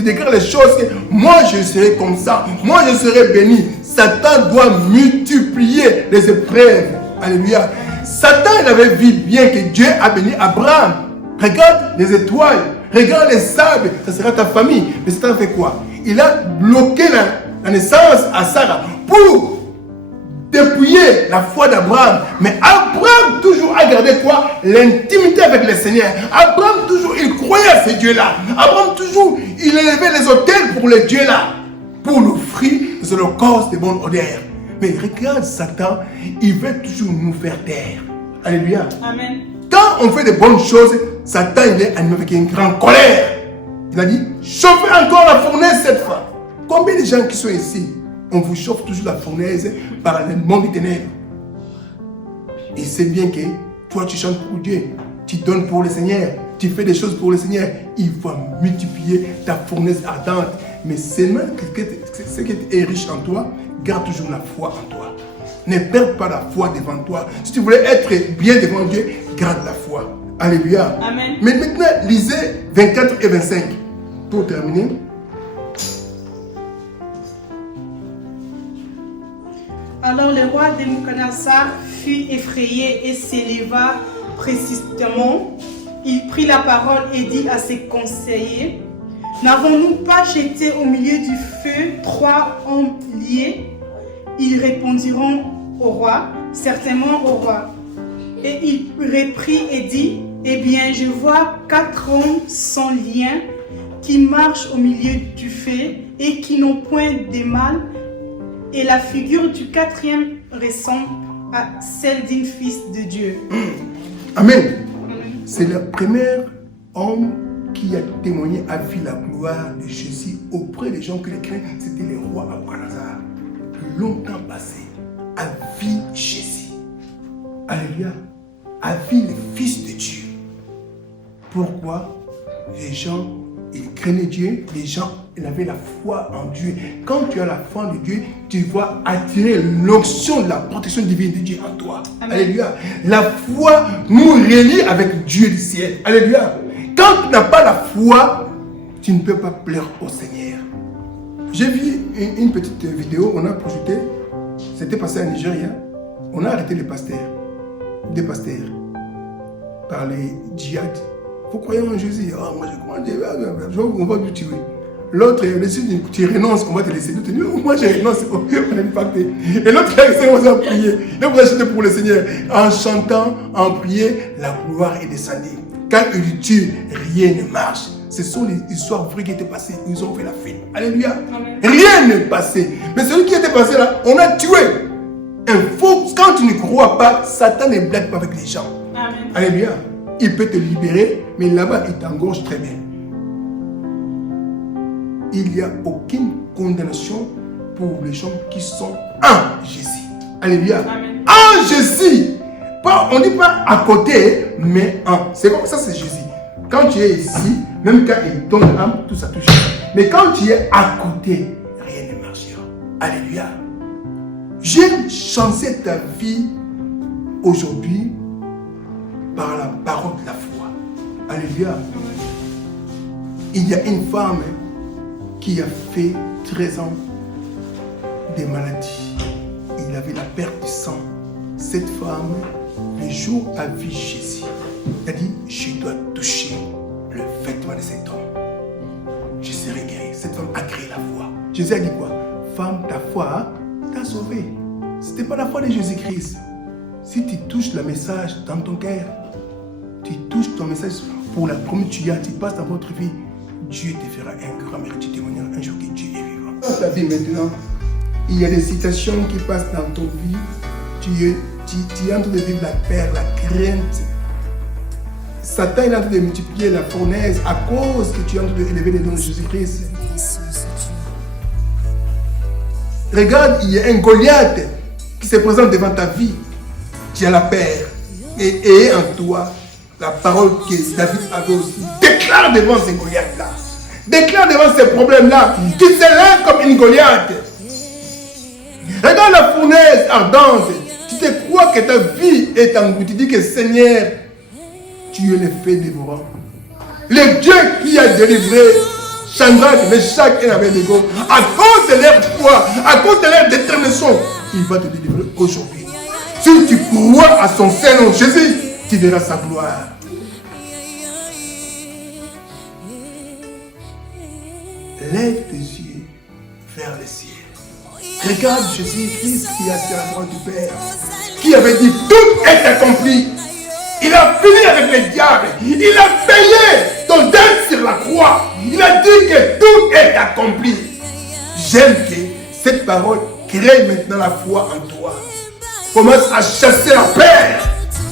déclares les choses, moi je serai comme ça, moi je serai béni. Satan doit multiplier les épreuves. Alléluia. Satan, il avait vu bien que Dieu a béni Abraham. Regarde les étoiles, regarde les sables, ça sera ta famille. Mais Satan fait quoi? Il a bloqué la naissance à Sarah pour dépouiller la foi d'Abraham. Mais Abraham toujours a gardé quoi? L'intimité avec le Seigneur. Abraham toujours, il croyait à ces dieux-là. Abraham toujours, il élevait les autels pour les dieux-là, pour l'offrir des holocaustes de bonne odeur. Mais regarde Satan, il veut toujours nous faire taire. Alléluia. Amen. Quand on fait de bonnes choses, Satan il est animé avec une grande colère. Il a dit, chauffez encore la fournaise 7 fois. Combien de gens qui sont ici, on vous chauffe toujours la fournaise par le monde des ténèbres. Et c'est bien que toi tu chantes pour Dieu, tu donnes pour le Seigneur, tu fais des choses pour le Seigneur. Il va multiplier ta fournaise ardente. Mais seulement ce qui est riche en toi, garde toujours la foi en toi. Ne perds pas la foi devant toi. Si tu voulais être bien devant Dieu, garde la foi. Alléluia. Amen. Mais maintenant, lisez 24 et 25 pour terminer. Alors le roi Nabuchodonosor fut effrayé et s'éleva précipitamment. Il prit la parole et dit à ses conseillers: n'avons-nous pas jeté au milieu du feu 3 hommes liés? Ils répondiront au roi: certainement au roi. Et il reprit et dit: eh bien, je vois 4 hommes sans lien qui marchent au milieu du feu et qui n'ont point de mal. Et la figure du 4e ressemble à celle d'un fils de Dieu. Amen. C'est le premier homme qui a témoigné, a vu la gloire de Jésus auprès des gens que les craintent. C'était le roi Nabuchodonosor. Longtemps passé, a vu Jésus. Alléluia. A vu le Fils de Dieu. Pourquoi? Les gens, ils craignaient Dieu. Les gens, ils avaient la foi en Dieu. Quand tu as la foi en Dieu, tu vas attirer l'onction de la protection divine de Dieu en toi. Amen. Alléluia. La foi nous relie avec Dieu du ciel. Alléluia. Quand tu n'as pas la foi, tu ne peux pas plaire au Seigneur. J'ai vu une petite vidéo, on a projeté, c'était passé en Nigeria. On a arrêté les pasteurs, des pasteurs, par les djihad. Il vous croyez en Jésus? Oh, moi je crois en Dieu, on va vous tuer. L'autre, tu renonces, on va te laisser. Moi je renonce, on est impacté. Et l'autre, il commence à prier. Il va chanter pour le Seigneur. En chantant, en priant, la gloire est descendue. Quand il tue, rien ne marche. Ce sont les histoires vraies qui étaient passées. Ils ont fait la fête. Alléluia. Amen. Rien n'est passé. Mais celui qui était passé là, on a tué. Quand tu ne crois pas, Satan ne blague pas avec les gens. Amen. Alléluia. Il peut te libérer, mais là-bas, il t'engorge très bien. Il n'y a aucune condamnation pour les gens qui sont en Jésus. Alléluia. Amen. En Jésus. On ne dit pas à côté, mais en. C'est comme ça, c'est Jésus. Quand tu es ici, même quand il donne l'âme, tout ça touche. Mais quand tu es à côté, rien ne marchera. Alléluia. J'ai chancé ta vie aujourd'hui par la parole de la foi. Alléluia. Il y a une femme qui a fait 13 ans de maladie. Il avait la perte du sang. Cette femme, le jour a vu Jésus. Elle a dit, je dois toucher le vêtement de cet homme. Je serai guéri. Cette femme a créé la foi. Jésus a dit quoi? Femme, ta foi t'a sauvée. Ce n'était pas la foi de Jésus-Christ. Si tu touches le message dans ton cœur, tu touches ton message pour la promesse que tu passes dans votre vie, Dieu te fera un grand mérite témoignage un jour que Dieu est vivant. Dans ta vie maintenant, il y a des situations qui passent dans ton vie. Tu es en train de vivre la peur, la crainte. Satan est en train de multiplier la fournaise à cause que tu es en train d'élever les noms de Jésus-Christ. Regarde, il y a un Goliath qui se présente devant ta vie. Tu as la peur. Et en toi, la parole que David avait aussi. Déclare devant ces Goliaths-là. Déclare devant ces problèmes-là qui s'élèvent comme une Goliath. Regarde la fournaise ardente. Tu te crois que ta vie est engloutie. Tu dis que Seigneur, tu es le feu dévorant. Le Dieu qui a délivré Shadrach, Meshach et Abednego, à cause de leur foi, à cause de leur détermination, il va te délivrer aujourd'hui. Si tu crois à son Seigneur Jésus, tu verras sa gloire. Lève tes yeux vers le ciel. Regarde Jésus-Christ qui est assis à la droite du Père, qui avait dit tout est accompli. Il a fini avec les diables. Il a payé ton dette sur la croix. Il a dit que tout est accompli. J'aime que cette parole crée maintenant la foi en toi. Commence à chasser la peur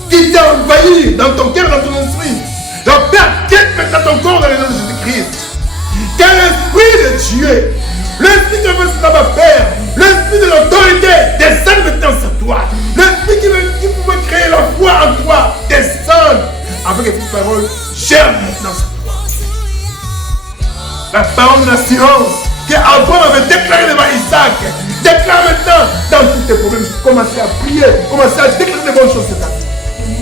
qui t'a envahi dans ton cœur, dans ton esprit. La peur quitte maintenant ton corps dans le nom de Jésus-Christ. Que l'esprit de Dieu, l'esprit qui veut se ma peur, l'esprit de l'autorité descend maintenant sur toi. L'esprit qui pouvait créer la foi en toi descend avec cette parole germe maintenant sur toi. La parole de l'assurance qu'Abraham avait déclarée devant Isaac, déclare maintenant dans tous tes problèmes. Commencez à prier, commencez à déclarer de bonnes choses cette année.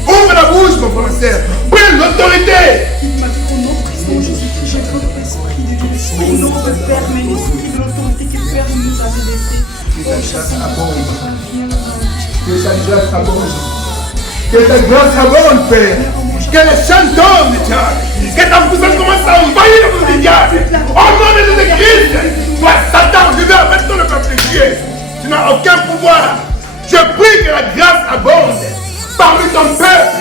Ouvre la bouche, mon frère et sœur. Prends l'autorité. Il m'a dit qu'au nom de Christ Jésus, j'ai votre esprit de Dieu, l'esprit de notre Père, mais l'esprit de l'autorité que le Père nous avait laissé. Que ta grâce abonde. Que ta grâce abonde. Que ta grâce abonde, Père. Que les chants tombent, Dieu. Que ta puissance commence à envahir le diable. Au nom de Jésus-Christ. Toi, Satan, je vais maintenant le peuple de Dieu. Tu n'as aucun pouvoir. Je prie que la grâce abonde parmi ton peuple.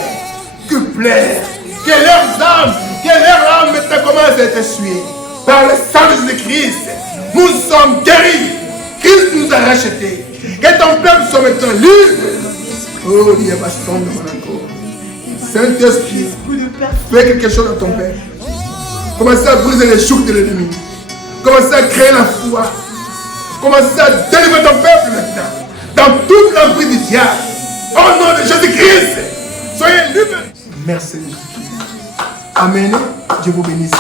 Que plaire. Que leurs âmes maintenant commencent à être essuyées par le sang de Jésus-Christ. Nous sommes guéris. Christ nous a rachetés. Que ton peuple soit maintenant libre. Oh, il y a baston de mon encore. Saint-Esprit, fais quelque chose dans ton père. Commencez à briser les chocs de l'ennemi. Commencez à créer la foi. Commencez à délivrer ton peuple maintenant. Dans toute l'emprise du diable. Au nom de Jésus-Christ. Soyez libres. Merci Jésus-Christ. Amen. Dieu vous bénisse.